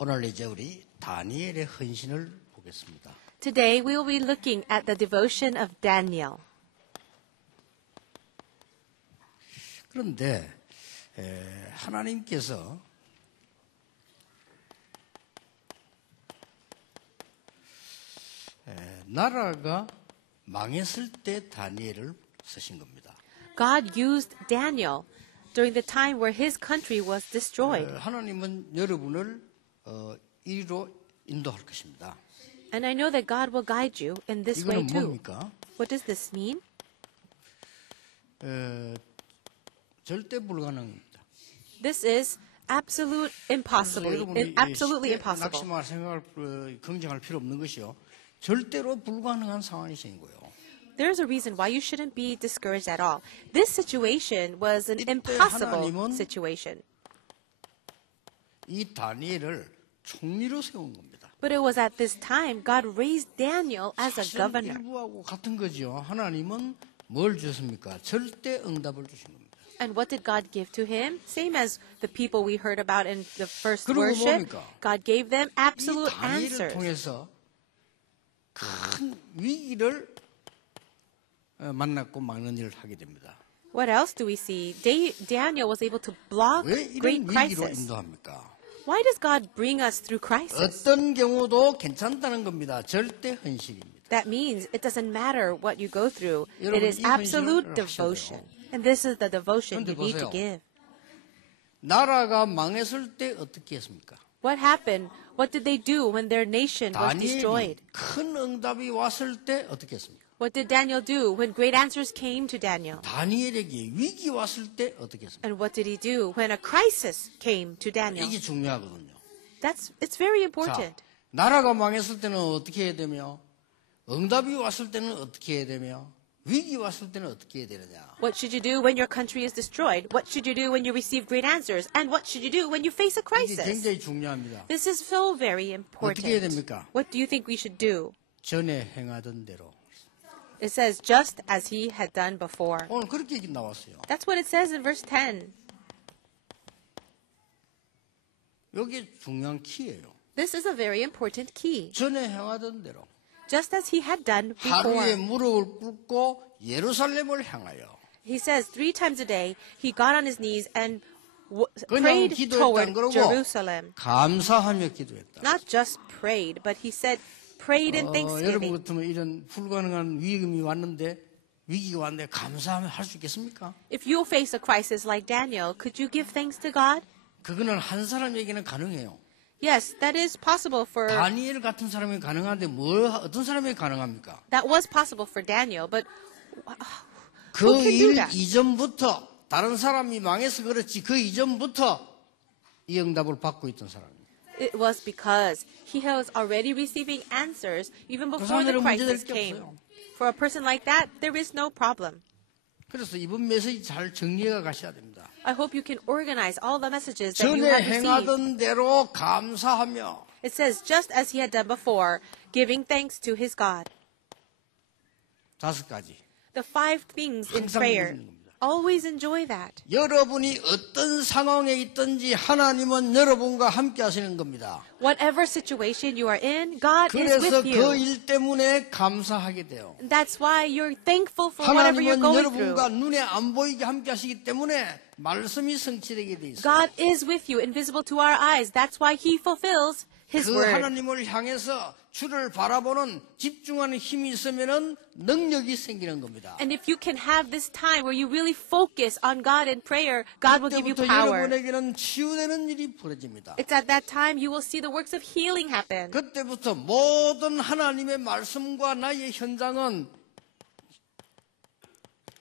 오늘 이제 우리 다니엘의 헌신을 보겠습니다. Today we will be looking at the devotion of Daniel. 그런데 하나님께서 나라가 망했을 때 다니엘을 쓰신 겁니다. God used Daniel during the time where his country was destroyed. 하나님은 여러분을 이리로 인도할 것입니다. And I know that God will guide you in this way 이거는 too. 뭡니까? What does this mean? 절대 불가능합니다. This is absolutely 여러분이 impossible. 낙심할 생각을 긍정할 필요 없는 것이요. 절대로 불가능한 상황이 생긴 거예요. There's a reason why you shouldn't be discouraged at all. This situation was an impossible 하나님은 situation. 이 다니엘을 총리로 세운 겁니다. But it was at this time God raised Daniel as a 사실 governor. 일부하고 같은 거죠. 하나님은 뭘 주셨습니까? 절대 응답을 주신 겁니다. And what did God give to him? Same as the people we heard about in the first 그리고 worship. 뭡니까? God gave them 이 absolute 다니엘을 answers. 통해서 큰 위기를 만났고 막는 일을 하게 됩니다. What else do we see? Daniel was able to block 왜 great 이런 위기로 crisis. 인도합니까? Why does God bring us through crisis? 어떤 경우도 괜찮다는 겁니다. 절대 헌신입니다. That means it doesn't matter what you go through. It 여러분, is 이 absolute 헌신을 devotion. 하셔야 돼요. And this is the devotion 그런데 you need to 보세요. give. 나라가 망했을 때 어떻게 했습니까? What happened? What did they do when their nation was 다니엘이 destroyed? 큰 응답이 왔을 때 어떻게 했습니까? What did Daniel do when great answers came to Daniel? 다니엘에게 위기 왔을 때 어떻게 했습니까? And what did he do when a crisis came to Daniel? 이게 중요하거든요. It's very 자, important. 나라가 망했을 때는 어떻게 해야 되며, 응답이 왔을 때는 어떻게 해야 되며, 위기 왔을 때는 어떻게 해야 되느냐. What should you do when your country is destroyed? What should you do when you receive great answers? And what should you do when you face a 이게 crisis? 굉장히 중요합니다. This is so very 어떻게 해야 important. 됩니까? What do you think we should do? 전에 행하던 대로. It says, just as he had done before. 오늘 그렇게 나왔어요. That's what it says in verse 10. 이게 중요한 키예요. This is a very important key. 전에 행하던 대로. Just as he had done 하루에 before. 무릎을 꿇고 예루살렘을 향하여 He says 3 times a day he got on his knees and 그냥 prayed 기도했다 toward 그러고 Jerusalem. 감사하며 기도했다. Not just prayed, but he said prayed in 여러분 thanksgiving. 같으면 이런 불가능한 위기가 왔는데 감사하며 할 수 있겠습니까? If you face a crisis like Daniel, could you give thanks to God? 그거는 한 사람에게는 가능해요. Yes, that is possible for 다니엘 같은 사람이 가능한데 어떤 사람에게 가능합니까? that was possible for Daniel, but 그 who can do 일 that? 이전부터 다른 사람이 망해서 그렇지 그 이전부터 이 응답을 받고 있던 사람입니다. It was because he was already receiving answers even 그 before the 사람들은 crisis 문제될 게 came. 없어요. For a person like that, there is no problem. 그래서 이번 메시지 잘 정리해 가셔야 됩니다. I hope you can organize all the messages that you 전에 have received. 행하던 대로 감사하며 It says, just as he had done before, giving thanks to his God. 5가지. The 5 things in 항상 prayer. 누리는 겁니다. Always enjoy that. 여러분이 어떤 상황에 있든지 하나님은 여러분과 함께 하시는 겁니다. Whatever situation you are in, God is 그래서 with 그 you. 일 때문에 감사하게 돼요. That's why you're thankful for whatever you're 하나님은 going through. 여러분과 눈에 안 보이게 함께 하시기 때문에 말씀이 성취되게 돼 있어요. God is with you, invisible to our eyes. That's why he fulfills his 그 word. 하나님을 향해서 주를 바라보는 집중하는 힘이 있으면은 능력이 생기는 겁니다. And if you can have this time where you really focus on God in prayer, God will give you 그때부터 power. 여러분에게는 치유되는 일이 벌어집니다. It's at that time you will see the works of healing happen. 그때부터 모든 하나님의 말씀과 나의 현장은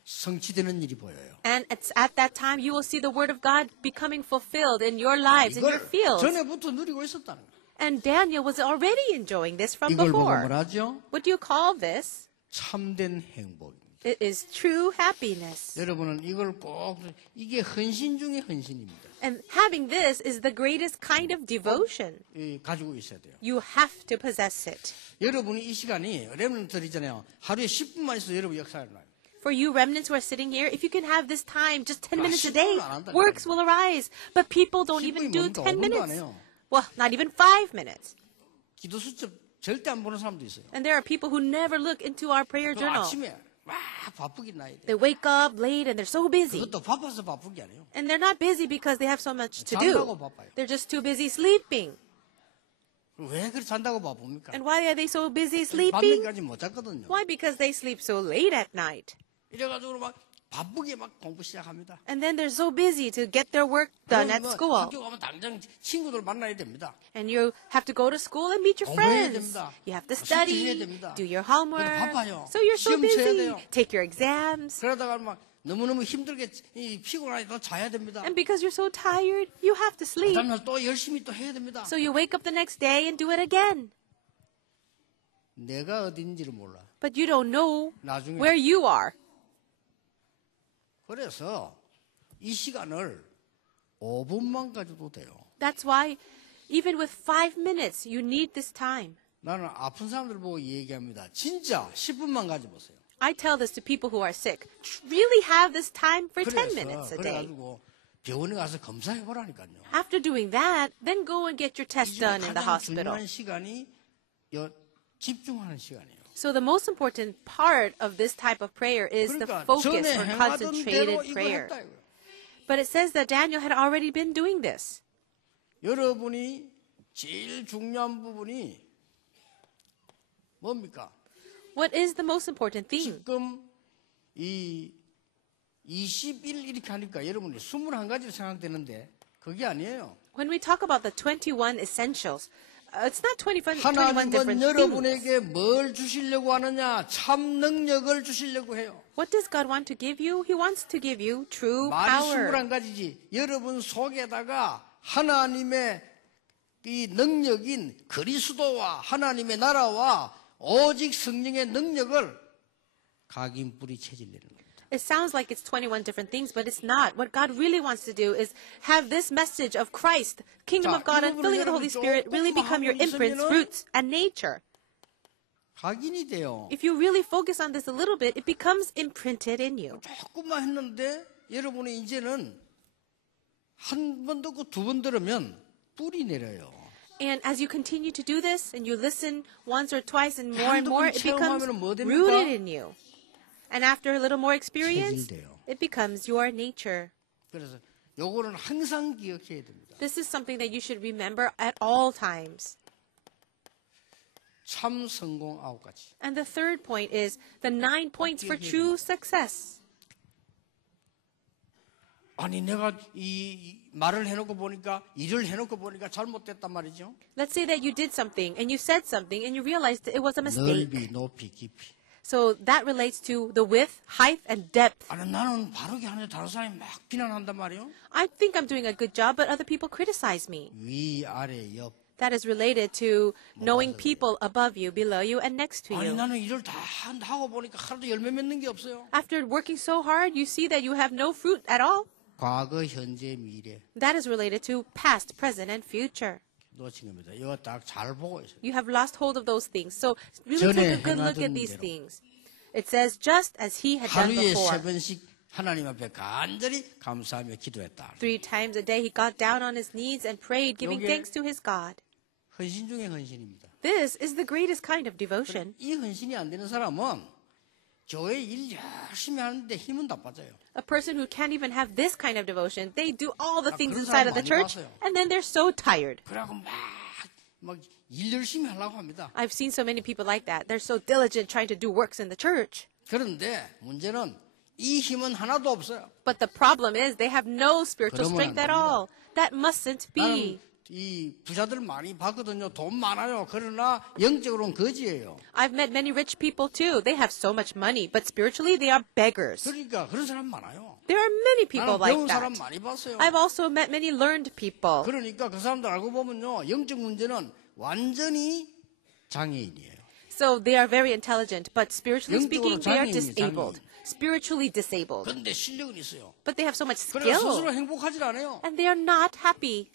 성취되는 일이 보여요. And it's at that time you will see the word of God becoming fulfilled in your lives, in your 이걸 fields. 전에부터 누리고 있었다는 거예요. And Daniel was already enjoying this from 이걸 보고 before. 뭐라 하죠? What do you call this? 참된 행복입니다. It is true happiness. 여러분은 이걸 꼭 이게 헌신 중의 헌신입니다. And having this is the greatest kind of devotion. 가지고 있어야 돼요. You have to possess it. 여러분이 이 시간이 렘넌트들이잖아요. 하루에 10분만 있어도 여러분 역사를 나요. For you remnants who are sitting here, if you can have this time, just 10 minutes a day, 10분을 안 한다니까요. works will arise. But people don't 10분이 even do 뭡니까? 10 5분도 안 minutes. 해요. Well, not even 5 minutes. 기도 수첩 절대 안 보는 사람도 있어요. And there are people who never look into our prayer 또 journal. 아침에 와 바쁘긴 나야 돼. They wake up late and they're so busy. 그것도 바빠서 바쁜 게 아니에요. And they're not busy because they have so much to 잔다고 do. 바빠요. They're just too busy sleeping. 왜 그렇게 잔다고 바쁩니까? And why are they so busy sleeping? 밤늦게까지 못 잤거든요. Why? Because they sleep so late at night. 이래가지고 막 바쁘게 막 공부 시작합니다. And then they're so busy to get their work done at 그럼 뭐 school. 학교 가면 당장 친구들 만나야 됩니다. And you have to go to school and meet your 공부해야 friends. 됩니다. You have to 숙제해야 study, 됩니다. do your homework. 그래도 바빠요. So you're so 시험 쳐야 busy. 돼요. Take your exams. 그러다가 막 너무너무 힘들게 피곤하니까 자야 됩니다. And because you're so tired, you have to sleep. 그다음날 또 열심히 또 해야 됩니다. So you wake up the next day and do it again. 내가 어딘지를 몰라. But you don't know 나중에. where you are. 그래서 이 시간을 5분만 가져도 돼요. That's why even with 5 minutes, you need this time. 나는 아픈 사람들 보고 얘기합니다. 진짜 10분만 가져보세요. I tell this to people who are sick. Really have this time for 10 minutes a day. 그래가지고 병원에 가서 검사해 보라니까요. After doing that, then go and get your test done in the 가장 hospital. 중요한 시간이 집중하는 시간이에요. So the most important part of this type of prayer is the 그러니까 focus 전에 or 행하던 대로 concentrated 이걸 prayer. 했다 이거예요. But it says that Daniel had already been doing this. 여러분이 제일 중요한 부분이 뭡니까? What is the most important thing? 지금 이 21 이렇게 하니까 여러분이 21가지를 생각되는데 그게 아니에요. When we talk about the 21 essentials, it's not 21 하나님은 different things. 여러분에게 뭘 주시려고 하느냐? 참 능력을 주시려고 해요. What does God want to give you? He wants to give you true 말이 power. 21가지지. 여러분 속에다가 하나님의 이 능력인 그리스도와 하나님의 나라와 오직 성령의 능력을 각인뿌리 체질내는 겁니다. It sounds like it's 21 different things, but it's not. What God really wants to do is have this message of Christ, kingdom 자, of God, 이 and 부분을 filling of the Holy Spirit really 조금만 become your 하고 imprints, 있으면은 roots, and nature. 각인이 돼요. If you really focus on this a little bit, it becomes imprinted in you. 조금만 했는데 여러분이 이제는 한 번 듣고 두 번 들으면 뿌리 내려요. And as you continue to do this, and you listen once or twice and more, it becomes 체험하면은 뭐 됩니까? rooted in you. And after a little more experience, 체질돼요. it becomes your nature. 그래서 요거는 항상 기억해야 됩니다. This is something that you should remember at all times. 참 성공 9가지. And the third point is the 9 points for true success. 아니 내가 이 말을 해놓고 보니까 일을 해놓고 보니까 잘못됐단 말이죠. Let's say that you did something and you said something and you realized that it was a mistake. 넓이, 높이, 깊이. So that relates to the width, height, and depth. 아니 나는 바르게 하는데 다른 사람이 막 비난한단 말이에요. I think I'm doing a good job, but other people criticize me. 위, 아래, 옆. That is related to knowing people above you, below you, and next to 아니 you. 나는 일을 다 하고 보니까 하나도 열매 맺는 게 없어요. After working so hard, you see that you have no fruit at all. 과거, 현재, 미래 That is related to past, present, and future. 놓친 겁니다. 이거 딱 잘 보고 있어요. You have lost hold of those things. So really 전에 take a good look at 행하던 these 대로. things. It says, just as he had done 하루에 before. 3번씩 하나님 앞에 간절히 감사하며 기도했다. 3 times a day he got down on his knees and prayed, giving 요게- thanks to his God. 헌신 중에 헌신입니다. This is the greatest kind of devotion. 이 헌신이 안 되는 사람은 교회 일 열심히 하는데 힘은 다 빠져요. A person who can't even have this kind of devotion, they do all the things 그런 inside of 사람 the 많이 church, 봤어요. and then they're so tired. 그래갖고 막 일 열심히 하려고 합니다. I've seen so many people like that. They're so diligent trying to do works in the church. 그런데 문제는 이 힘은 하나도 없어요. But the problem is they have no spiritual 그러면 strength 안 at all. That mustn't 나는 be. 이 부자들 많이 봤거든요. 돈 많아요. 그러나 영적으로는 거지예요. I've met many rich people too. They have so much money, but spiritually they are beggars. 그러니까 그런 사람 많아요. There are many people 나는 like 배운 사람 that. 많이 봤어요. I've also met many learned people. 그러니까 그 사람들 알고 보면요. 영적 문제는 완전히 장애인이에요. So they are very intelligent, but spiritually speaking, 영적으로 they are 장애인이에요, disabled. Spiritually disabled. 그런데 실력은 있어요. But they have so much 그래서 스스로 skill. 행복하지 않아요. And they are not happy.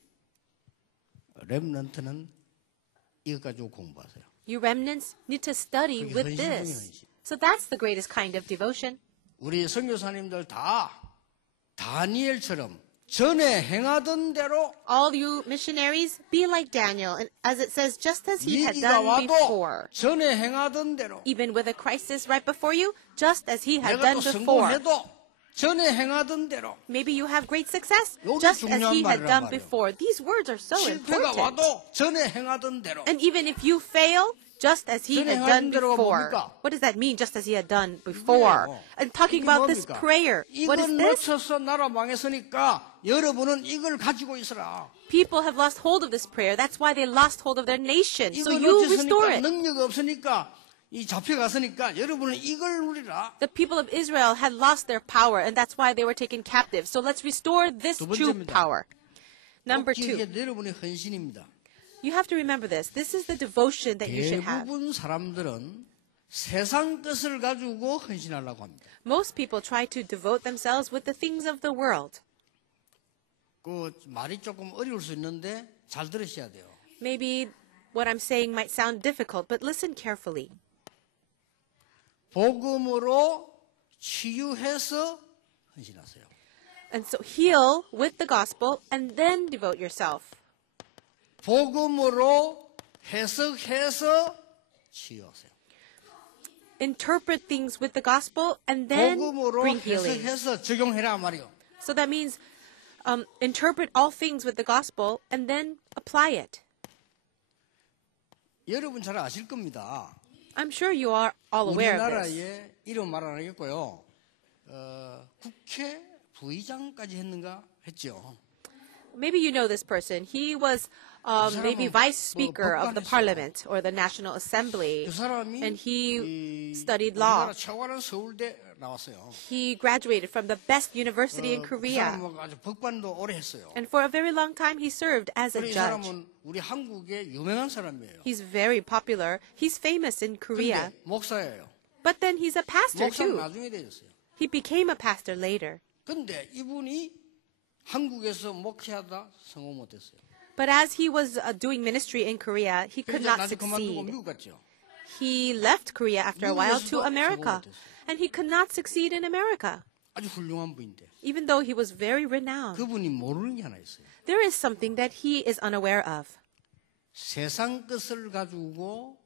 렘넌트는 이것 가지고 공부하세요. You remnants need to study 그게 with 헌신 중에 this. 헌신. So that's the greatest kind of devotion. 우리 선교사님들 다 다니엘처럼 전에 행하던 대로 All you missionaries, be like Daniel, and as it says, just as he had 위기가 done 와도 before. 전에 행하던 대로 Even with a crisis right before you, just as he had 내가 done 또 before. 성공해도 전에 행하던 대로 Maybe you have great success, 요게 just as 중요한 he had 말이란 done 말이에요. before. These words are so 실패가 important. 와도 전에 행하던 대로 And even if you fail, just as he 전에 had done 행하던 대로가 before. 뭡니까? What does that mean, just as he had done before? 이거예요. And talking 이게 about this 뭡니까? prayer, what is 이걸 this? 놓쳐서 나라 망했으니까 여러분은 이걸 가지고 있으라. People have lost hold of this prayer. That's why they lost hold of their nation. So 이걸 you restore 놓쳤으니까 it. 능력 없으니까 이 잡혀갔으니까 여러분은 이걸 누리라. The people of Israel had lost their power, and that's why they were taken captive. So let's restore this 두 true 번째입니다. power. Number 이게 2, 여러분의 헌신입니다. you have to remember this. This is the devotion that you should have. 대부분 사람들은 세상 것을 가지고 헌신하려고 합니다. Most people try to devote themselves with the things of the world. 그 말이 조금 어려울 수 있는데 잘 들으셔야 돼요. Maybe what I'm saying might sound difficult, but listen carefully. 복음으로 치유해서 헌신하세요. And so heal with the gospel and then devote yourself. 복음으로 해석해서 치유하세요. Interpret things with the gospel and then 복음으로 bring healing. 해석해서 적용해라 말이요. So that means interpret all things with the gospel and then apply it. 여러분 잘 아실 겁니다. I'm sure you are all aware of this. 우리나라의 이름 말 안 하겠고요. 국회 부의장까지 했는가 했죠. Maybe you know this person. He was maybe vice speaker of the parliament or the National Assembly. 그 사람이 And he studied 우리나라 law. 최고는 서울대 나왔어요. He graduated from the best university in 그 Korea. 사람은 아주 법관도 오래 했어요. And for a very long time, he served as a 그리고 이 judge. 사람은 우리 한국의 유명한 사람이에요. He's very popular. He's famous in Korea. 근데 목사예요. But then he's a pastor 목사는 too. 나중에 되었어요. He became a pastor later. 근데 이분이 한국에서 목회하다 성공 못했어요. But as he was doing ministry in Korea, he could 그래서 not 나중에 그만두고 succeed. 미국 갔죠. He left Korea after a while to 미국에서도 America. 성공 못했어요. And he could not succeed in America, 아주 훌륭한 분인데 even though he was very renowned. 그분이 모르는 게 하나 있어요. There is something that he is unaware of. 세상 것을 가지고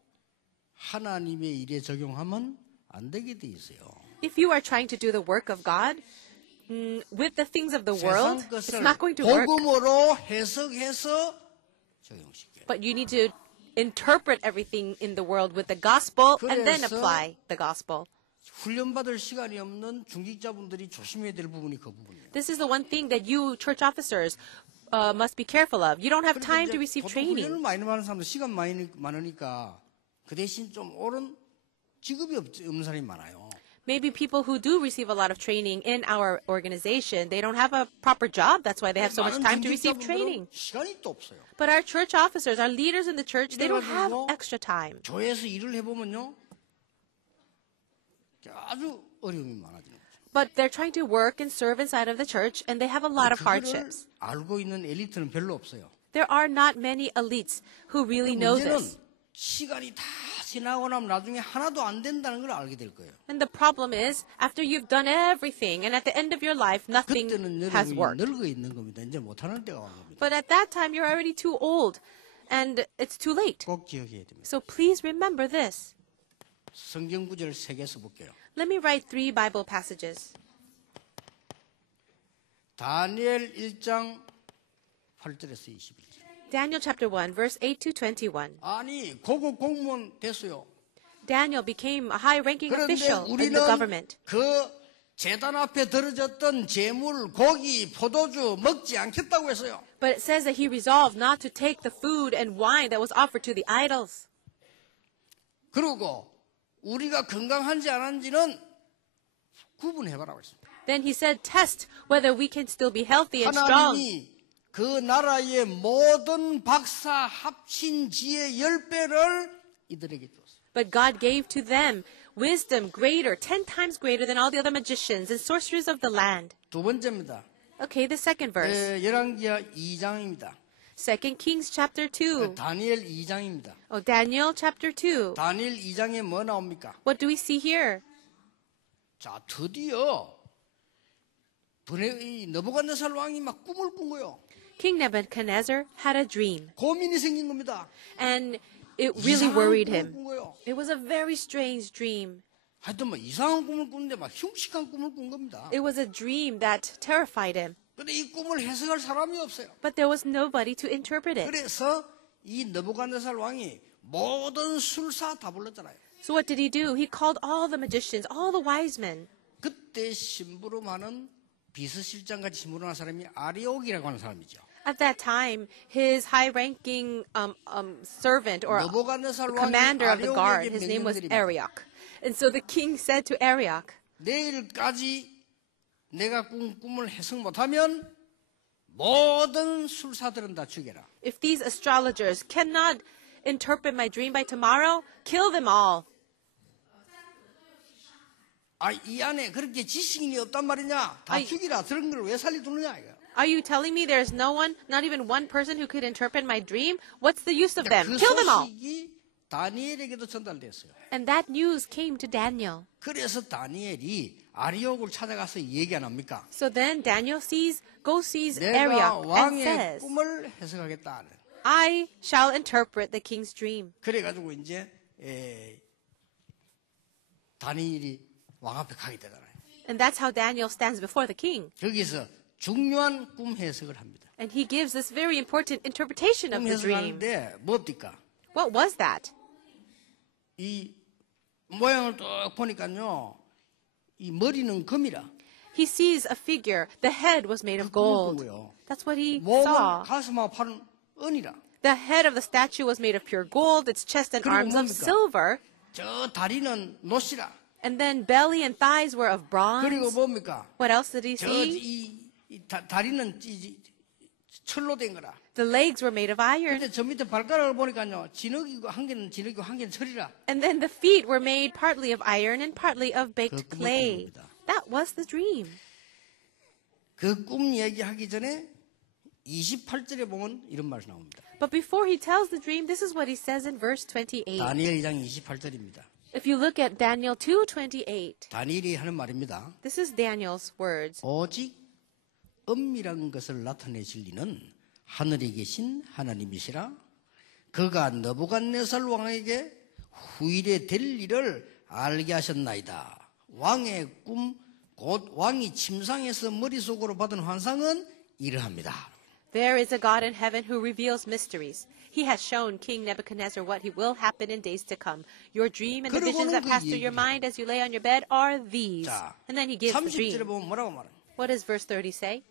하나님의 일에 적용하면 안 되게 돼 있어요. If you are trying to do the work of God with the things of the world, 세상 it's 것을 not going to work. 복음으로 해석해서 적용시켜요. But you need to interpret everything in the world with the gospel and then 그래서 apply the gospel. 훈련받을 시간이 없는 중직자분들이 조심해야 될 부분이 그 부분이에요. This is the one thing that you church officers must be careful of. You don't have time to receive 보통 훈련을 training. 많이 받는 사람들 시간 많으니까 그 대신 좀 옳은 직업이 없는 사람이 많아요. Maybe people who do receive a lot of training in our organization, they don't have a proper job. That's why they have so much 많은 time to receive 중직자분들은 training. 시간이 또 없어요. But our church officers, our leaders in the church, they don't have 그래가지고 extra time. 교회에서 일을 해보면요 아주 어려움이 많아지는 거죠. But they're trying to work and serve inside of the church, and they have a lot of 그거를 hardships. 알고 있는 엘리트는 별로 없어요. There are not many elites who really know 문제는 this. 시간이 다 지나고 나면 나중에 하나도 안 된다는 걸 알게 될 거예요. And the problem is, after you've done everything, and at the end of your life, nothing 그때는 has 여러분이 worked. 늙어 있는 겁니다. 이제 못하는 때가 온 겁니다. But at that time, you're already too old, and it's too late. 꼭 기억해야 됩니다. So please remember this. 성경 구절 3개 써볼게요. Let me write 3 Bible passages. 다니엘 1장 8절에서 21절. Daniel chapter 1, verse 8 to 21. 아니 고급 공무원 됐어요. Daniel became a high-ranking 그런데 official in 우리는 the government. 그 제단 앞에 들어졌던 재물, 고기, 포도주 먹지 않겠다고 했어요. But it says that he resolved not to take the food and wine that was offered to the idols. 그리고 우리가 건강한지 안 한지는 구분해봐라고 했습니다. Then he said, test whether we can still be healthy and strong. 하나님이 그 나라의 모든 박사 합친 지혜 10배를 이들에게 줬어요. But God gave to them wisdom greater, 10 times greater than all the other magicians and sorcerers of the land. 두 번째입니다. Okay, the second verse. 열왕기하 2장입니다. 2 Kings chapter 2. 다니엘 2장입니다. Oh, Daniel chapter 2. 다니엘 2장에 뭐 나옵니까? What do we see here? 자, 드디어 이 느부갓네살 왕이 막 꿈을 꾼 거요. King Nebuchadnezzar had a dream, 고민이 생긴 겁니다. and it really 이상한 worried 꿈을 him. 꾼 거요. It was a very strange dream. 하여튼 뭐 이상한 꿈을 꾼데 막 흉측한 꿈을 꾼 겁니다. It was a dream that terrified him, 근데 이 꿈을 해석할 사람이 없어요. but there was nobody to interpret it. 그래서 이 느부갓네살 왕이 모든 술사 다 불렀잖아요. So what did he do? He called all the magicians, all the wise men. 그때 심부름하는 비서실장같이 심부름하는 사람이 아리옥이라고 하는 사람이죠. At that time, his high-ranking servant or 느부갓네살 왕이 commander of the guard, 아리옥에게 his name was 명령드립니다. Arioch. And so the king said to Arioch, 내일까지 내가 꾼 꿈을 해석 못하면 모든 술사들은 다 죽여라. if these astrologers cannot interpret my dream by tomorrow, kill them all. 이 안에 그렇게 지식인이 없단 말이냐? 다 아이. 죽이라. 그런 걸 왜 살려두느냐 이거. Are you telling me there's no one, not even one person who could interpret my dream? What's the use of them? 그 Kill them all. 소식이 다니엘에게도 전달됐어요. And that news came to Daniel. 그래서 다니엘이 아리옥을 찾아가서 얘기 안 합니까? So then Daniel goes sees 내가 Arioch and 왕의 says, 꿈을 해석하겠다. I shall interpret the king's dream. 그래가지고 이제 다니엘이 왕 앞에 가게 되잖아요. And that's how Daniel stands before the king. 거기서 중요한 꿈 해석을 합니다. And he gives this very important interpretation of 꿈 the dream. 해석하는데 뭡니까? What was that? 이 모양을 쭉 보니까요, 이 머리는 금이라. He sees a figure. The head was made of gold. 거고요. That's what he 목은 saw. 가슴하고 팔은 은이라. The head of the statue was made of pure gold, its chest and 그리고 arms of 뭡니까? silver, 저 다리는 노시라. and then belly and thighs were of 그리고 bronze. 뭡니까? What else did he 저 see? 다리는 철로 된 거라. The legs were made of iron, 근데 저 밑에 발가락을 보니까요, 진흙이고 한 개는 진흙이고 한 개는 철이라. and then the feet were made partly of iron and partly of baked 그 꿈을 clay. 꾼 겁니다. That was the dream. 그 꿈 얘기하기 전에 28절에 보면 이런 말이 나옵니다. But before he tells the dream, this is what he says in verse 28. 다니엘 2장 28절입니다. If you look at Daniel 2:28, 다니엘이 하는 말입니다. this is Daniel's words. 오직 은밀한 것을 나타내실 리는 하늘에 계신 하나님이시라. 그가 느부갓네살 왕에게 후일에 될 일을 알게 하셨나이다. 왕의 꿈, 곧 왕이 침상에서 머릿속으로 받은 환상은 이러합니다. There is a God in heaven who reveals mysteries. He has shown King Nebuchadnezzar what will happen in days to come. Your dream and the visions that pass through your mind as you lay on your bed are these. 자, And then he gives the 30절에 dream. 보면 뭐라고 말해요? What does verse 30 say?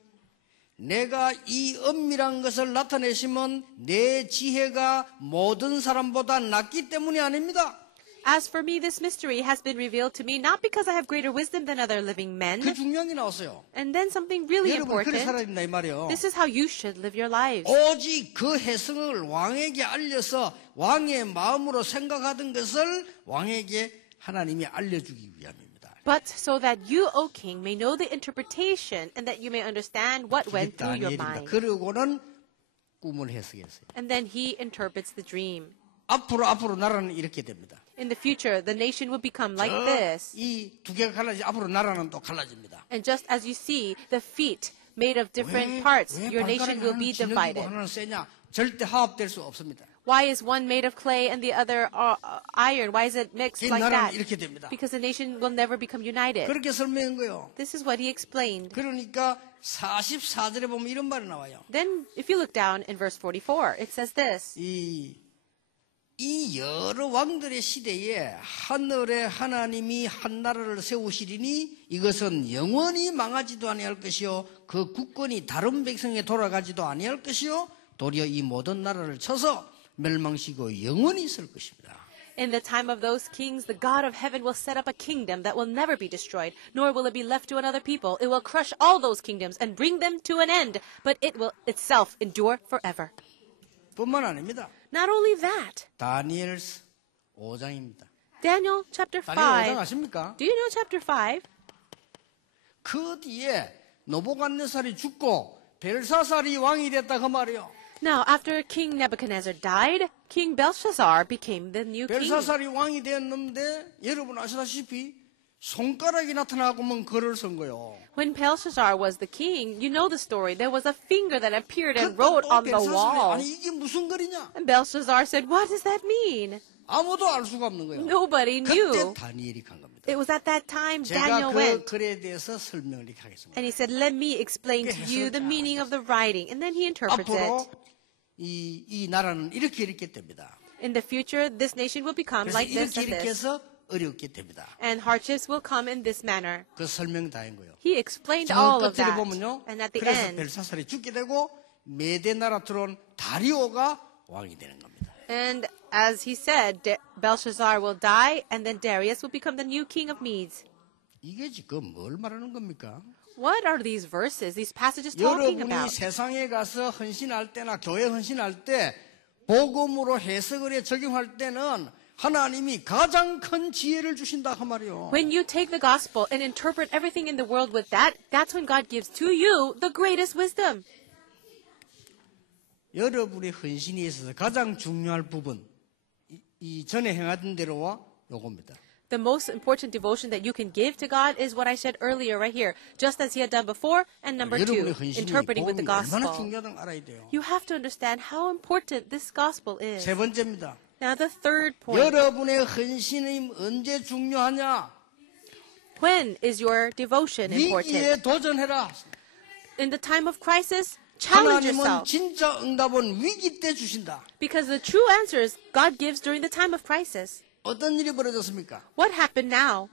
내가 이 은밀한 것을 나타내시면 내 지혜가 모든 사람보다 낫기 때문이 아닙니다. As for me, this mystery has been revealed to me not because I have greater wisdom than other living men. 그 중요한 게 나왔어요. And then something really 여러분 그래 살아야 important. 된다 이 말이에요. This is how you should live your lives. 오직 그 해석을 왕에게 알려서 왕의 마음으로 생각하던 것을 왕에게 하나님이 알려주기 위함입니다. But so that you, O king, may know the interpretation and that you may understand what 이게 went through your 다니엘입니다. mind. 그러고는 꿈을 해석했어요. And then he interprets the dream. 앞으로 나라는 이렇게 됩니다. In the future, the nation will become like this. 이 두 개가 갈라지 앞으로 나라는 또 갈라집니다. And just as you see, the feet made of different parts, your nation will be divided. 하나는 세냐? 절대 화합될 수 없습니다. Why is one made of clay and the other iron? Why is it mixed 이 like 나라는 that? 이렇게 됩니다. Because the nation will never become united. 그렇게 설명한 거예요. This is what he explained. 그러니까 44절에 보면 이런 말이 나와요. Then, if you look down in verse 44, it says this. 이 여러 왕들의 시대에 하늘의 하나님이 한 나라를 세우시리니 이것은 영원히 망하지도 아니할 것이요 그 국권이 다른 백성에 돌아가지도 아니할 것이요 도리어 이 모든 나라를 쳐서 멸망시키고 영원히 있을 것입니다. In the time of those kings, the God of heaven will set up a kingdom that will never be destroyed, nor will it be left to another people. It will crush all those kingdoms and bring them to an end, but it will itself endure forever. 뿐만 아닙니다. Not only that, 다니엘 5장입니다. Daniel chapter 5. 다니엘 5장 아십니까? Do you know chapter 5? 그 뒤에 느부갓네살이 죽고 벨사살이 왕이 됐다 그 말이에요. Now, after King Nebuchadnezzar died, King Belshazzar became the new king. 벨사살이 왕이 되었는데 여러분 아시다시피 손가락이 나타나고만 글을 쓴 거요. When Belshazzar was the king, you know the story. There was a finger that appeared and 그것도 wrote 또 on the 벨사스는 wall. 아니 이게 무슨 글이냐? And Belshazzar said, what does that mean? 아무도 알 수가 없는 거예요. Nobody 그때 knew. 다니엘이 간 겁니다. It was at that time 제가 Daniel 그 went. 글에 대해서 설명을 이렇게 하겠습니다. And he said, let me explain to you the meaning of the writing. And then he interprets 앞으로 it. 이 나라는 이렇게 됩니다. In the future, this nation will become 그래서 like this 이렇게 and this. 해서 어렵게 됩니다. And hardships will come in this manner. 그 설명 다 한 거예요. He explained 저 all of 끝에 that. 보면요. And at the 그래서 end, 벨사살이 죽게 되고 메대 나라 들어온 다리오가 왕이 되는 겁니다. and as he said, Belshazzar will die, and then Darius will become the new king of Medes. 이게 지금 뭘 말하는 겁니까? What are these verses, these passages talking 여러분이 about? 세상에 가서 헌신할 때나 교회 헌신할 때 복음으로 해석을 해 적용할 때는 하나님이 가장 큰 지혜를 주신다 그 말이요. When you take the gospel and interpret everything in the world with that, that's when God gives to you the greatest wisdom. 여러분의 헌신에 있어서 가장 중요할 부분 이 전에 행하던 대로와 요겁니다. The most important devotion that you can give to God is what I said earlier right here, just as he had done before. And number 여러분의 two, 헌신이 interpreting with the 복음이 얼마나 gospel. 중요하다는 알아야 돼요. You have to understand how important this gospel is. 세 번째입니다. Now the third point. 여러분의 헌신이 언제 중요하냐? When is your devotion important? 위기에 도전해라. In the time of crisis, challenge 하나님은 yourself. 진짜 응답은 위기 때 주신다. Because the true answers God gives during the time of crisis. 어떤 일이 벌어졌습니까? What happened now?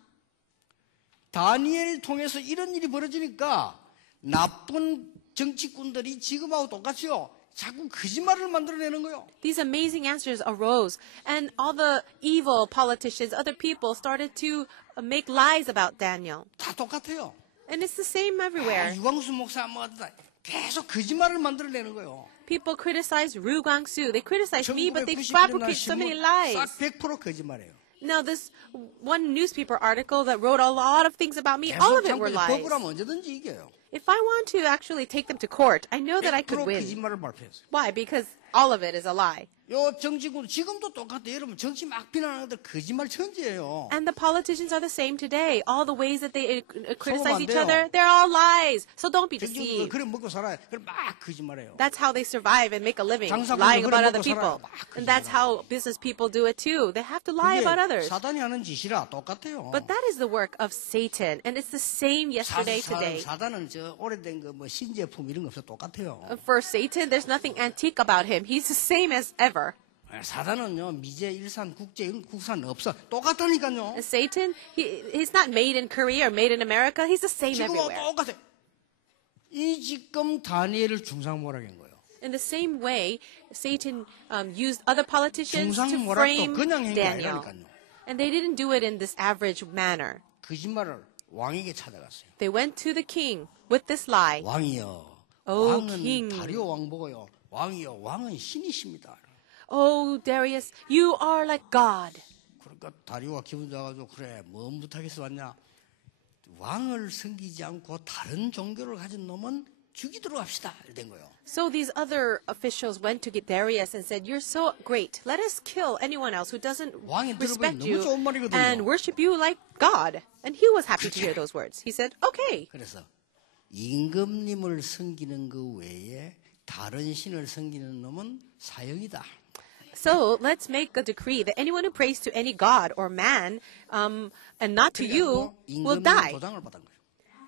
다니엘을 통해서 이런 일이 벌어지니까 나쁜 정치꾼들이 지금하고 똑같이요. 자꾸 거짓말을 만들어내는 거요. These amazing answers arose, and all the evil politicians, other people, started to make lies about Daniel. 다 똑같아요. And it's the same everywhere. 유광수 목사 뭐다 계속 거짓말을 만들어내는 거요. People criticize Ru Guangsu. They criticize me, but they 1999년 fabricate so many lies. 싹 100% 거짓말이에요. Now, this one newspaper article that wrote a lot of things about me, all of it were lies. 법을 하면 언제든지 이겨요. If I want to actually take them to court, I know that I could 100% win. 거짓말을 발표했어요. Why? Because all of it is a lie. 요 정치군 지금도 똑같아요. 여러분 정치 막 비난하는 것들 거짓말 천지예요. And the politicians are the same today. All the ways that they criticize 안 each 돼요. other, they're all lies. So don't be 정치군 deceived. 그래 먹고 살아요. 그럼 막 거짓말해요. That's how they survive and make a living, 장사꾼도 lying about 그래 other 먹고 people. 살아요. And that's how business people do it too. They have to lie 그게 about others. 사단이 하는 짓이라 똑같아요. But that is the work of Satan. And it's the same yesterday, today. 사단은 저 오래된 거 뭐 신제품 이런 거 없어 똑같아요. For Satan, there's nothing antique about him. He's the same as ever. 사단은요 미제 일산 국제 국산 없어 똑같다니까요. Satan, he's not made in Korea or made in America. He's the same 지금하고 everywhere. 똑같아. 이 지금 다니엘을 중상모략인 거예요. In the same way, Satan used other politicians to 중상모략도 frame 그냥 한게 Daniel. 아니라니까요. And they didn't do it in this average manner. 거짓말을 왕에게 찾아갔어요. They went to the king with this lie. 왕이여, O 왕은 king. 다리오 왕 보고요. 왕이여, 왕은 신이십니다. Oh, Darius, you are like God. 그러니까 다리오가 기분 좋아가지고 그래, 뭔 부탁해서 왔냐? 왕을 섬기지 않고 다른 종교를 가진 놈은 죽이도록 합시다. 이런 거예요. So these other officials went to get Darius and said, "You're so great. Let us kill anyone else who doesn't 왕이 respect 들어보니 you 너무 좋은 말이거든요. and worship you like God." And he was happy to hear those words. He said, "Okay." 그래서 임금님을 섬기는 그 외에 다른 신을 섬기는 놈은 사형이다. So let's make a decree that anyone who prays to any god or man and not to you will 임금님 die. 도장을 받은 거예요.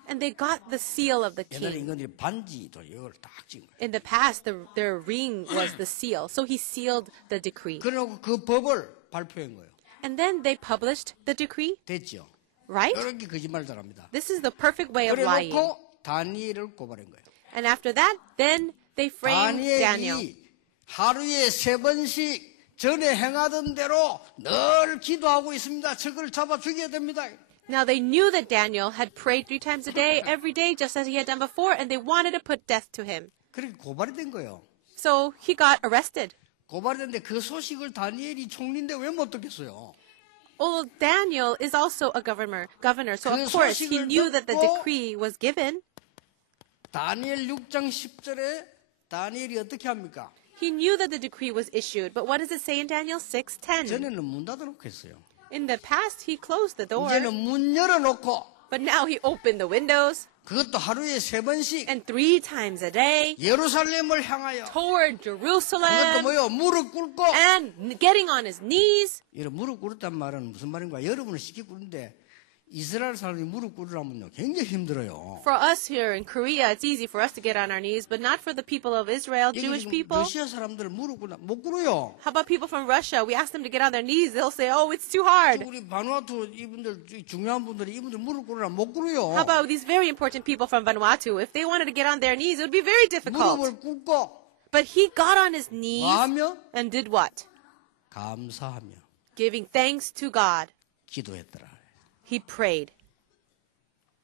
And they got the seal of the 옛날에 king. 임금들이 반지도 이걸 딱 찍은 거예요. In the past, their ring was the seal. So he sealed the decree. 그래놓고 그 법을 발표한 거예요. And then they published the decree, 됐죠? right? 이렇게 거짓말 잘합니다. This is the perfect way of lying. 그래놓고 다니엘을 고발한 거예요. And after that, then they framed Daniel. 다니엘이 하루에 3번씩 전에 행하던 대로 늘 기도하고 있습니다. 적을 잡아 죽여야 됩니다. Now they knew that Daniel had prayed 3 times a day, every day, just as he had done before, and they wanted to put death to him. 그렇게 고발이 된 거예요. So he got arrested. 고발이 됐는데 그 소식을 다니엘이 총리인데 왜 못 듣겠어요? Well, Daniel is also a governor, so 그 of course he 소식을 knew that the 듣고 decree was given. 다니엘 6장 10절에 다니엘이 어떻게 합니까? He knew that the decree was issued, but what does it say in Daniel 6:10? 전에는 문 닫아놓고 했어요. In the past, he closed the door, 이제는 문 열어놓고 but now he opened the windows, 그것도 하루에 3번씩 and 3 times a day, 예루살렘을 향하여 toward 그것도 Jerusalem, 뭐요? 무릎 꿇고 and getting on his knees. 이런 무릎 꿇었단 말은 무슨 말인가? 여러분은 쉽게 꿇는데 이스라엘 사람이 무릎 꿇으라면요 굉장히 힘들어요. For us here in Korea, it's easy for us to get on our knees, but not for the people of Israel, 여기 Jewish 지금 people. 러시아 사람들 무릎 꿇나 못 꿇어요. How about people from Russia? We ask them to get on their knees. They'll say, oh, it's too hard. 우리 바누아투 이분들 중요한 분들이 이분들 무릎 꿇으라 못 꿇어요. How about these very important people from Vanuatu? If they wanted to get on their knees, it would be very difficult. 무릎을 꿇고 But he got on his knees 하며 and did what? 감사하며 Giving thanks to God. 기도했더라. He prayed.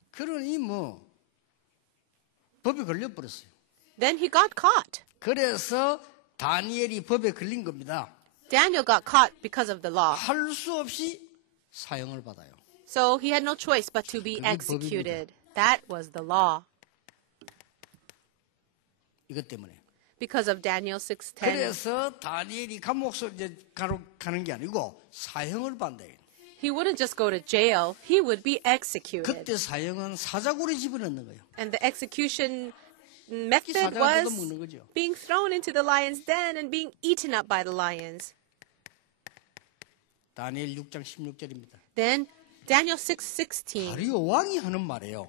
그러니 뭐 법에 걸려버렸어요. Then he got caught. 그래서 다니엘이 법에 걸린 겁니다. Daniel got caught because of the law. 할 수 없이 사형을 받아요. So he had no choice but to be 그게 executed. That was the law. 이것 때문에. Because of Daniel 6:10. 그래서 다니엘이 감옥서 이제 가는 게 아니고 사형을 받는다. He wouldn't just go to jail, he would be executed. 그때 사형은 사자굴에 집어넣는 거예요. And the execution method 사자가 was 뜯어먹는 거죠. being thrown into the lion's den and being eaten up by the lions. 다니엘 6장 16절입니다. Then Daniel 6:16. 다리오 왕이 하는 말이에요.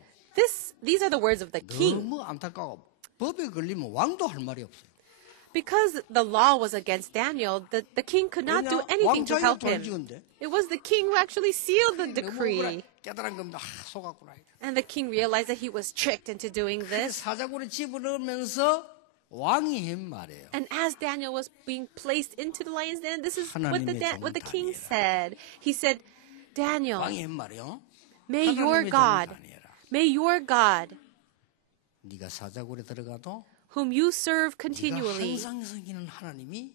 These are the words of the king. 너무 안타까워. 법에 걸리면 왕도 할 말이 없어요. Because the law was against Daniel, the king could not do 왜냐? anything to 왕자가 help 돌 him. 찍은데. It was the king who actually sealed the 너무 decree. 깨달은 겁니다. 속았구나. And the king realized that he was tricked into doing this. 사자굴에 집어넣으면서 왕이 한 말이에요. And as Daniel was being placed into the lion's den, this is what 하나님의 what the 종 king 다니엘아. said. He said, Daniel, 왕이 한 말이요. may your 하나님의 종 God, 다니엘아. may your God, 네가 사자굴에 들어가도 whom you serve 네가 continually, 항상 섬기는 하나님이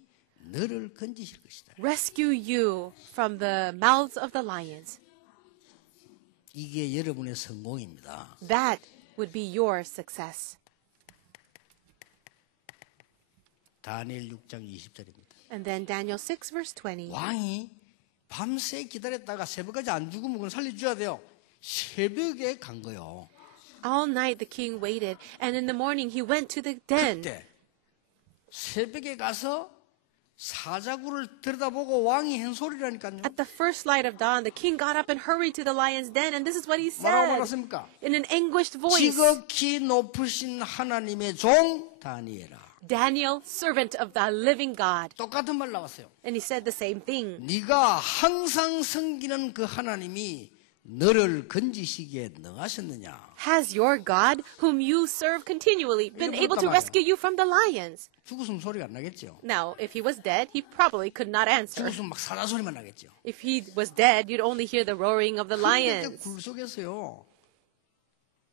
너를 건지실 것이다. rescue you from the mouths of the lions. 이게 여러분의 성공입니다. That would be your success. 다니엘 6장 20절입니다. And then Daniel 6 verse 20. 왕이 밤새 기다렸다가 새벽까지 안 죽으면 그건 살려줘야 돼요. 새벽에 간 거요. All night the king waited, and in the morning he went to the den. 그때 새벽에 가서 사자굴을 들여다보고 왕이 한 소리라니까요. At the first light of dawn, the king got up and hurried to the lion's den, and this is what he 뭐라고 said 말했습니까? in an anguished voice. 지극히 높으신 하나님의 종 다니엘아. Daniel, servant of the living God. 똑같은 말 나왔어요. And he said the same thing. 네가 항상 섬기는 그 하나님이 너를 건지시기에 능하셨느냐? Has your God, whom you serve continually, been able to rescue you from the lions? 죽었으면 소리가 안 나겠죠. Now, if he was dead, he probably could not answer. 죽었으면 막 사자 소리만 나겠죠. If he was dead, you'd only hear the roaring of the 그때 lions. 굴 속에서요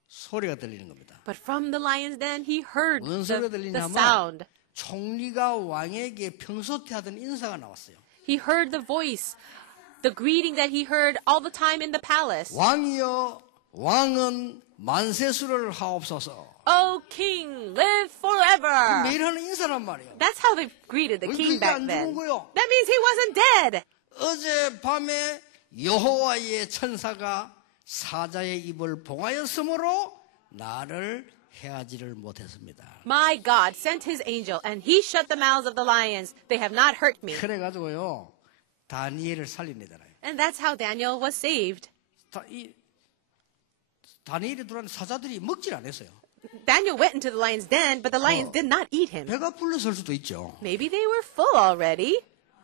소리가 들리는 겁니다. But from the lion's den, he heard 뭔 소리가 the 들리냐면 sound. 총리가 왕에게 평소 때 하던 인사가 나왔어요. He heard the voice, the greeting that he heard all the time in the palace. 왕이여 왕은 만세수를 하옵소서. Oh, king, live forever. 매일 하는 인사란 말이에요. That's how they greeted the 왜 king 그게 back 안 then. 죽은 거요? That means he wasn't dead. 어젯밤에 여호와의 천사가 사자의 입을 봉하였으므로 나를 해하지를 못했습니다. My God sent his angel, and he shut the mouths of the lions. They have not hurt me. 그래가지고요 다니엘을 살린다잖아요. And that's how Daniel was saved. 다니엘이 들어간 사자들이 먹질 않았어요. Daniel went into the lion's den, but the lions did not eat him. 배가 불러설 수도 있죠. Maybe they were full already.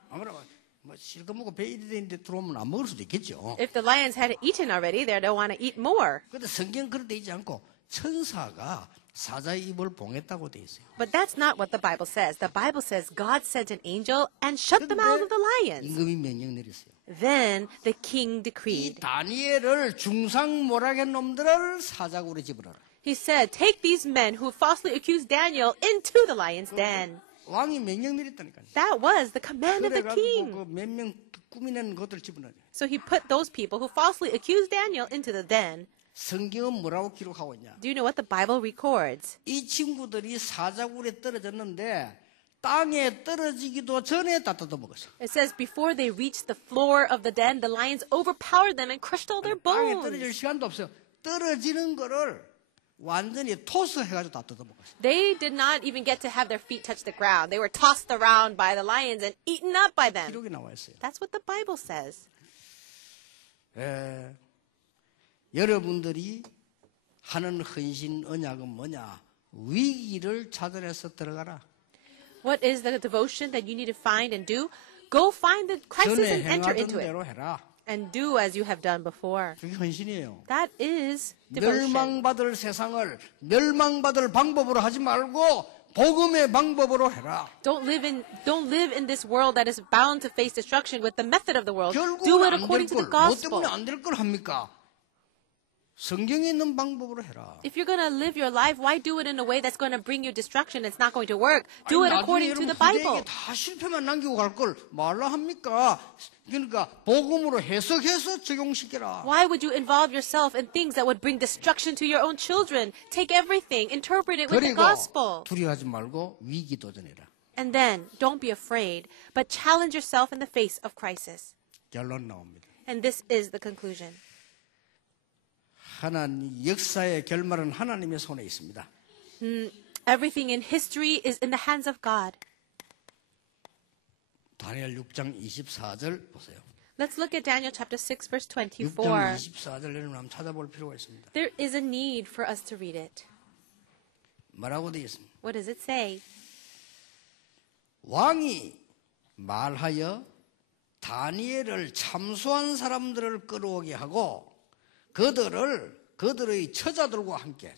아무래도 뭐 실컷 먹고 배 이리 되는데 들어오면 안 먹을 수도 있겠죠. If the lions had eaten already, they don't want to eat more. 그런데 성경 그렇게 돼 있지 않고 천사가 사자의 입을 봉했다고 돼 있어요. But that's not what the Bible says. The Bible says God sent an angel and shut the mouths of the lions. 임금이 명령 내렸어요. Then the king 이 decreed. 다니엘을 중상모략의 놈들을 사자굴에 집어넣어라. He said, take these men who falsely accused Daniel into the lion's den. 왕이 명령 내렸다니까요. That was the command of the 그래가지고 king. 그 몇 명 꾸미는 것들 집어넣어요. So he put those people who falsely accused Daniel into the den. 성경은 뭐라고 기록하고 있냐? Do you know what the Bible records? 이 친구들이 사자굴에 떨어졌는데 땅에 떨어지기도 전에 다 뜯어먹었어. It says before they reached the floor of the den, the lions overpowered them and crushed all their 땅에 bones. 떨어질 시간도 없어요. 떨어지는 거를 완전히 토스해가지고 다 뜯어먹었어. They did not even get to have their feet touch the ground. They were tossed around by the lions and eaten up by them. 기록이 나와 있어요. That's what the Bible says. 여러분들이 하는 헌신 언약은 뭐냐? 위기를 찾아내서 들어가라. What is the devotion that you need to find and do? Go find the crisis 전에 and enter 행하던 into it. 대로 해라. And do as you have done before. 그게 헌신이에요. That is devotion. 멸망받을 세상을 멸망받을 방법으로 하지 말고 복음의 방법으로 해라. Don't live in this world that is bound to face destruction with the method of the world. Do 결국은 it 안 according 될 to the 걸, 뭐 gospel. 때문에 안 될 걸 합니까? 성경에 있는 방법으로 해라. If you're going to live your life, why do it in a way that's going to bring you destruction? It's not going to work. Do it according to the Bible. 다 실패만 남기고 갈 걸 말라 합니까? 그러니까 복음으로 해석해서 적용시켜라. Why would you involve yourself in things that would bring destruction to your own children? Take everything, interpret it with the 그리고 gospel. 두려워하지 말고 위기 도전해라. And then, don't be afraid, but challenge yourself in the face of crisis. 결론 나옵니다. And this is the conclusion. 하나님 역사의 결말은 하나님의 손에 있습니다. Everything in history is in the hands of God. 다니엘 6장 24절 보세요. Let's look at Daniel chapter 6 verse 6장 24. 24절 내려면 한번 찾아볼 필요가 있습니다. There is a need for us to read it. 뭐라고 되어 있습니다. What does it say? 왕이 말하여 다니엘을 참소한 사람들을 끌어오게 하고 그들의 처자들과 함께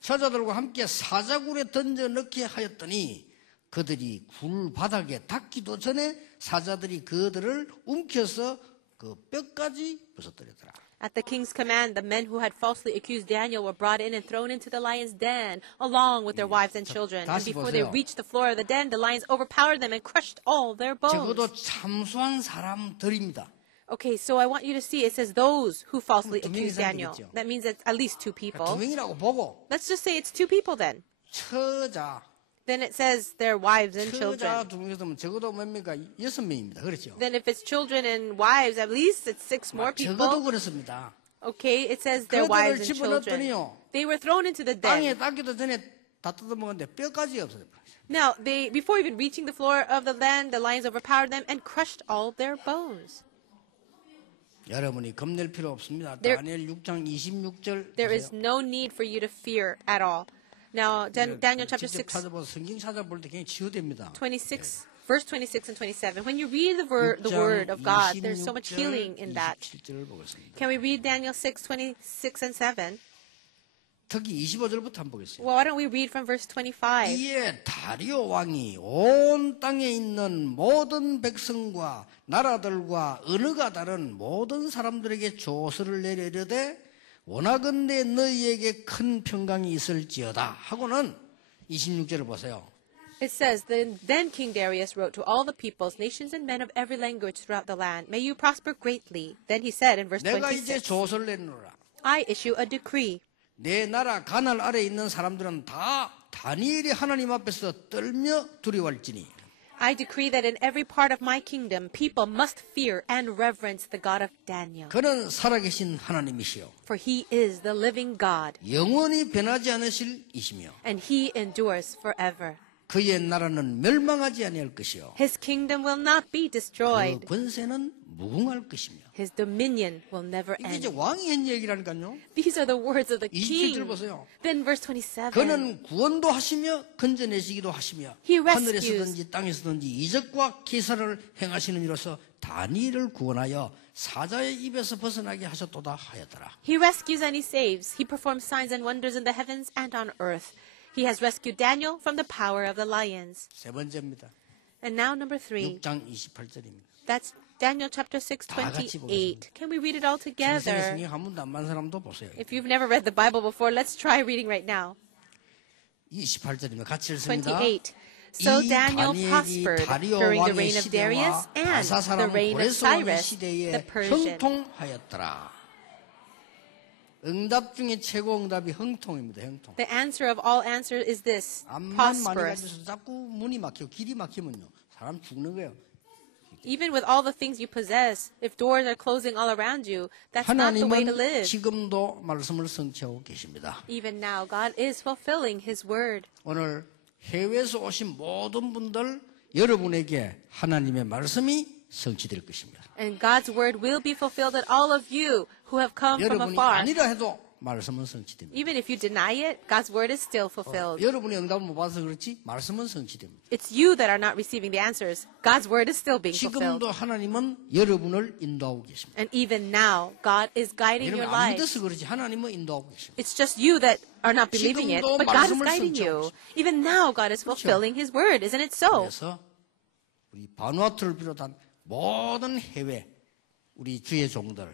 처자들과 함께 사자굴에 던져 넣게 하였더니 그들이 굴 바닥에 닿기도 전에 사자들이 그들을 움켜서 그 뼈까지 부서뜨렸더라. At the king's command, the men who had falsely accused Daniel were brought in and thrown into the lion's den, along with their wives and children. And 다시 before they 보세요. reached the floor of the den, the lions overpowered them and crushed all their bones. 적어도 참소한 사람들입니다. Okay, so I want you to see, it says those who falsely 두 명이 accused Daniel. 되겠죠. That means it's at least two 두 people. 명이라고 보고 Let's just say it's two people then. 처자 Then it says their wives and 처자 children. 두 명이면 적어도 뭡니까? 6명입니다. 그렇죠? Then if it's children and wives, at least it's six more 적어도 people. 그렇습니다. Okay, it says their 그들을 wives and children. 집어넣었더니요. They were thrown into the 땅에 den. 닿기도 전에 다 뜯어먹었는데 뼈까지 없어요. Now, before even reaching the floor of the land, the lions overpowered them and crushed all their bones. 여러분이 겁낼 필요 없습니다. There- 다니엘 6장 26절 There is 보세요. no need for you to fear at all. Now, Daniel chapter 직접 6, 찾아보고 성경 찾아볼 때 굉장히 치유됩니다. 26, verse 26 and 27. When you read the word of God, there's so much healing in that. 27절을 보겠습니다. Can we read Daniel 6, 26 and 7? 특히 25절부터 한번 보겠습니다. Well, why don't we read from verse 25? 이에 다리오 왕이 온 땅에 있는 모든 백성과 나라들과 언어가 다른 모든 사람들에게 조서를 내리려되 원하건대 너희에게 큰 평강이 있을지어다 하고는 26절을 보세요. It says, then King Darius wrote to all the peoples, nations, and men of every language throughout the land, may you prosper greatly. Then he said in verse 내가 이제 26, 조서를 내놓으라. I issue a decree. 내 나라 가날 아래에 있는 사람들은 다 다니엘이 하나님 앞에서 떨며 두려워할지니 I decree that in every part of my kingdom, people must fear and reverence the God of Daniel. 그는 살아계신 하나님이시요 For he is the living God, 영원히 변하지 않으실 이시며 and he endures forever. 그의 나라는 멸망하지 아니할 것이요 His kingdom will not be 그 destroyed. 권세는 무궁할 것이며 His dominion will never 이게 이제 end. 왕이 한 얘기라니까요. These are the words of the 27절 king. 보세요. Then verse 27. 그는 구원도 하시며 건져내시기도 하시며 He rescues. 하늘에서든지 땅에서든지 이적과 기사를 행하시는 이로서 다니엘을 구원하여 사자의 입에서 벗어나게 하셨도다 하였더라. He rescues and he saves. He performs signs and wonders in the heavens and on earth. He has rescued Daniel from the power of the lions. 세 번째입니다. And now number 3. 6장 28절입니다. That's Daniel chapter 6, 다 같이 28. Can we read it all 인생의 together? 성경 한 번도 안 본 사람도 보세요. If you've never read the Bible before, let's try reading right now. 28절입니다. 같이 읽습니다. 28. So 이 Daniel 다니엘이 prospered 다리오 during the 왕의 reign of Darius 시대와 and 바사 the 사람 reign of 고레스 왕의 Cyrus 시대에 the Persian. 형통하였더라. 응답 중에 최고 응답이 형통입니다. 형통. The answer of all answers is this, 암만 많이 prosperous. 가져서 자꾸 문이 막히고 길이 막히면요. 사람 죽는 거예요. Even with all the things you possess, if doors are closing all around you, that's not the way to 하나님은 live. 지금도 말씀을 성취하고 계십니다. Even now, God is fulfilling His word. 오늘 해외에서 오신 모든 분들 여러분에게 하나님의 말씀이 성취될 것입니다. And God's word will be fulfilled in all of you who have come from 여러분이 afar. 아니라 해도 말씀은 성취됩니다. Even if you deny it, God's word is still fulfilled. 여러분이 응답을 못 받아서 그렇지 말씀은 성취됩니다. It's you that are not receiving the answers. God's word is still being fulfilled. 지금도 하나님은 여러분을 인도하고 계십니다. And even now, God is guiding your 여러분 안 lives. 믿어서 그렇지 하나님은 인도하고 계십니다. It's just you that are not believing it, 지금도 but God is 말씀을 guiding you. 성취하고 Even now, God is fulfilling His word. Isn't it so? 그래서 우리 바누아투를 비롯한 모든 해외 우리 주의 종들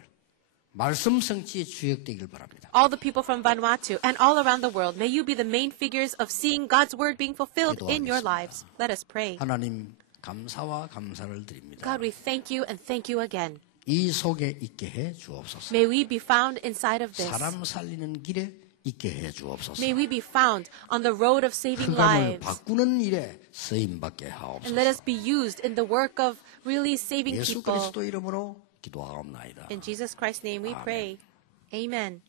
말씀 성취의 주역되길 바랍니다. All the people from Vanuatu and all around the world, may you be the main figures of seeing God's word being fulfilled in your lives. Let us pray. 하나님 감사와 감사를 드립니다. God, we thank you and thank you again. 이 속에 있게 해 주옵소서. May we be found inside of this. 사람 살리는 길에 있게 해 주옵소서. May we be found on the road of saving 흑암을 lives. 바꾸는 일에 쓰임 받게 And let us 하옵소서. be used in the work of really saving 예수 people. 그리스도 이름으로 기도하옵나이다. In Jesus Christ's name we pray. Amen.